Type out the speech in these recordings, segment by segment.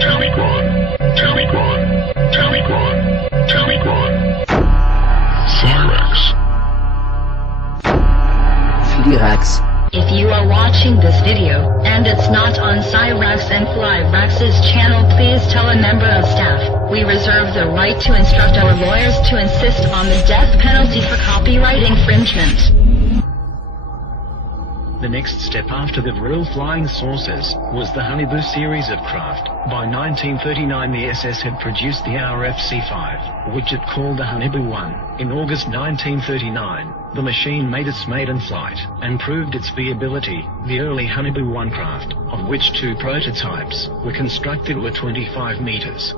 Telegram. Cyrax. Flyrax. If you are watching this video, and it's not on Cyrax and Flyrax's channel, please tell a member of staff. We reserve the right to instruct our lawyers to insist on the death penalty for copyright infringement. The next step after the Vril flying saucers was the Honeyboo series of craft. By 1939 the SS had produced the RFC-5, which it called the Honeyboo 1. In August 1939, the machine made its maiden flight, and proved its viability. The early Honeyboo 1 craft, of which 2 prototypes were constructed, were 25 meters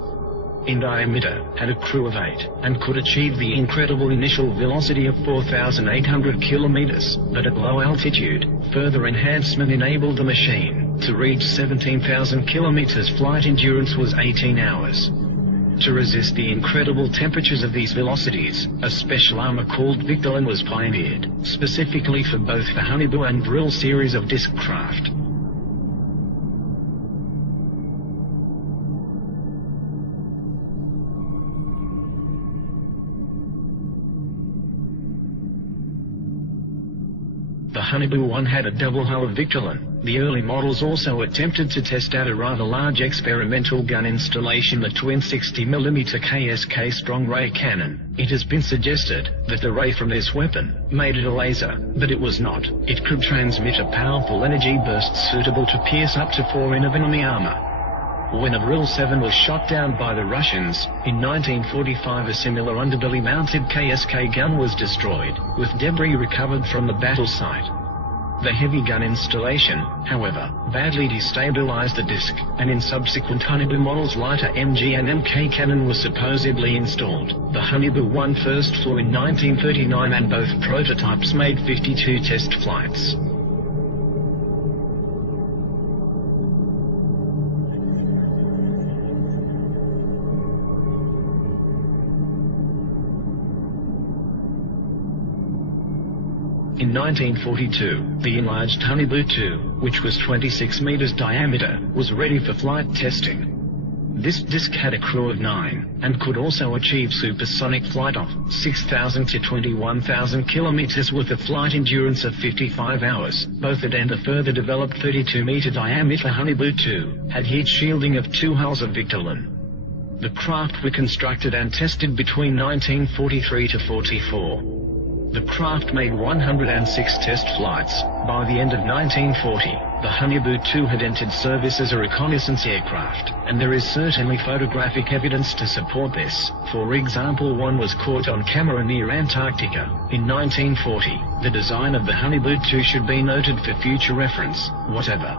in diameter, had a crew of 8, and could achieve the incredible initial velocity of 4,800 kilometers, but at low altitude, further enhancement enabled the machine to reach 17,000 kilometers. Flight endurance was 18 hours. To resist the incredible temperatures of these velocities, a special armor called Victolan was pioneered, specifically for both the Honeyboo and Vril series of disc craft. The Honeyboo 1 had a double hull of Victolan. The early models also attempted to test out a rather large experimental gun installation, the twin 60mm KSK strong ray cannon. It has been suggested that the ray from this weapon made it a laser, but it was not. It could transmit a powerful energy burst suitable to pierce up to 4 in of enemy armor. When a Vril 7 was shot down by the Russians, in 1945 a similar underbelly-mounted KSK gun was destroyed, with debris recovered from the battle site. The heavy gun installation, however, badly destabilized the disc, and in subsequent Honeyboo models lighter MG and MK cannon was supposedly installed. The Honeyboo 1 first flew in 1939 and both prototypes made 52 test flights. In 1942, the enlarged Honeyboo 2, which was 26 meters diameter, was ready for flight testing. This disc had a crew of 9, and could also achieve supersonic flight of 6,000 to 21,000 kilometers with a flight endurance of 55 hours. Both it and a further developed 32-meter diameter Honeyboo 2 had heat shielding of 2 hulls of Victolan. The craft were constructed and tested between 1943 to 44. The craft made 106 test flights. By the end of 1940, the Honeyboo 2 had entered service as a reconnaissance aircraft, and there is certainly photographic evidence to support this. For example, one was caught on camera near Antarctica in 1940. The design of the Honeyboo 2 should be noted for future reference. Whatever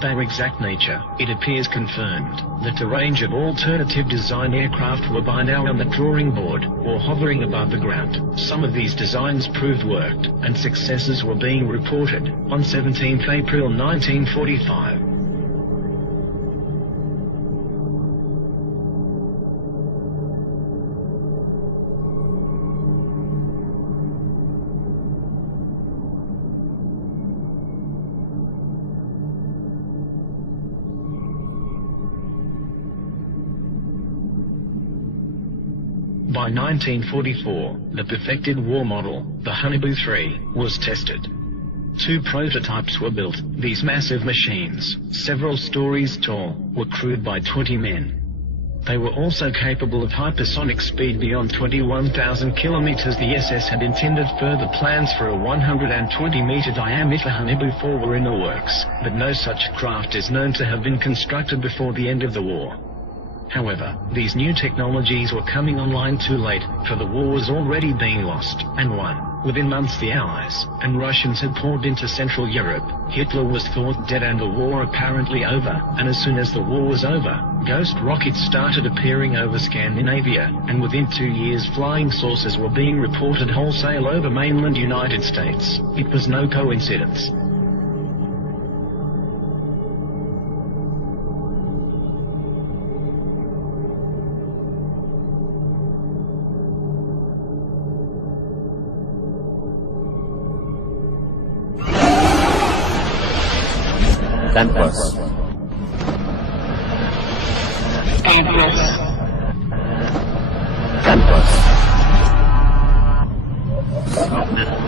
their exact nature, it appears confirmed that a range of alternative design aircraft were by now on the drawing board, or hovering above the ground. Some of these designs proved worked, and successes were being reported. On 17 April 1945, by 1944, the perfected war model, the Honeyboo 3, was tested. 2 prototypes were built. These massive machines, several stories tall, were crewed by 20 men. They were also capable of hypersonic speed beyond 21,000 kilometers. The SS had intended further plans for a 120-meter diameter Honeyboo 4 were in the works, but no such craft is known to have been constructed before the end of the war. However, these new technologies were coming online too late, for the war was already being lost and won. Within months the Allies and Russians had poured into Central Europe. Hitler was thought dead and the war apparently over, and as soon as the war was over, ghost rockets started appearing over Scandinavia, and within 2 years flying saucers were being reported wholesale over mainland United States. It was no coincidence. Campus. Campus. Campus. Campus.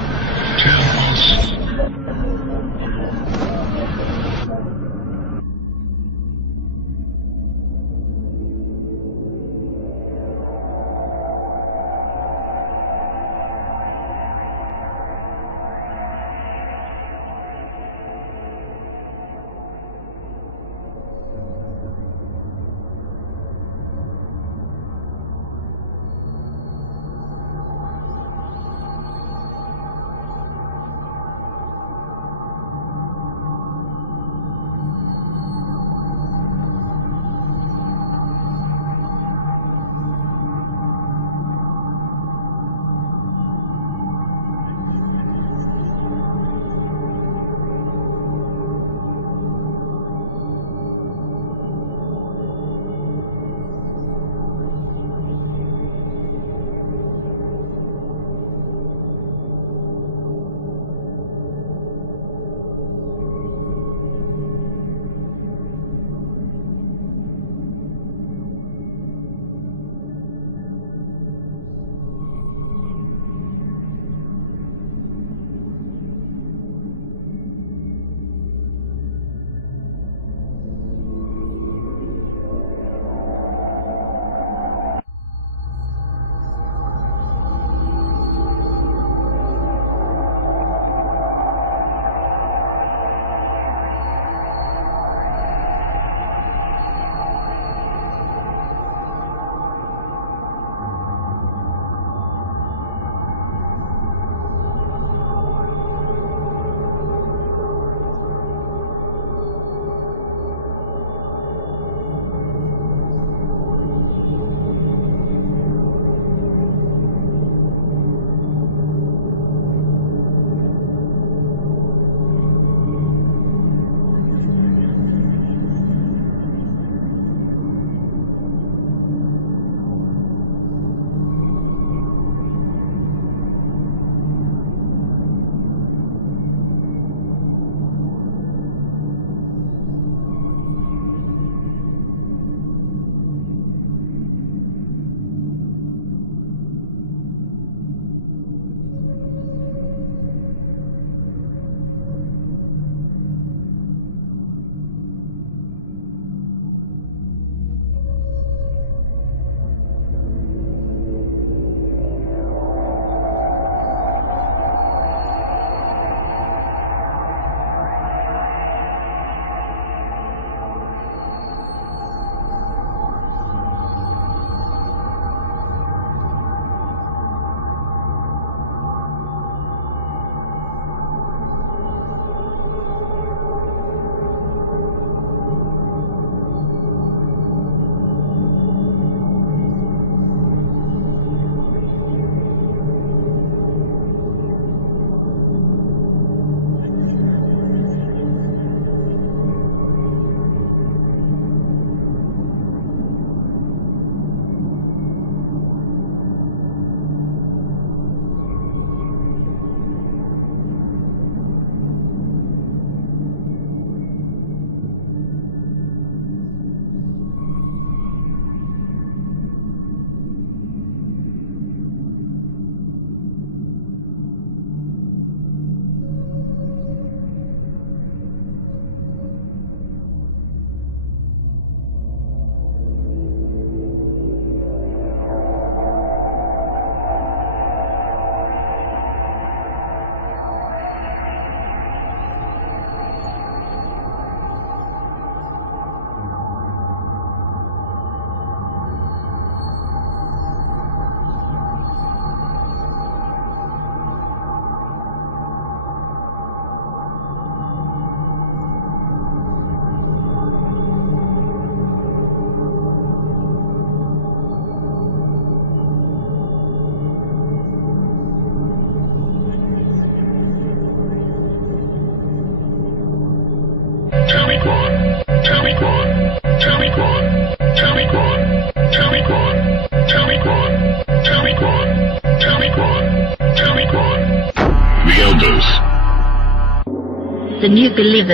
The New Believers.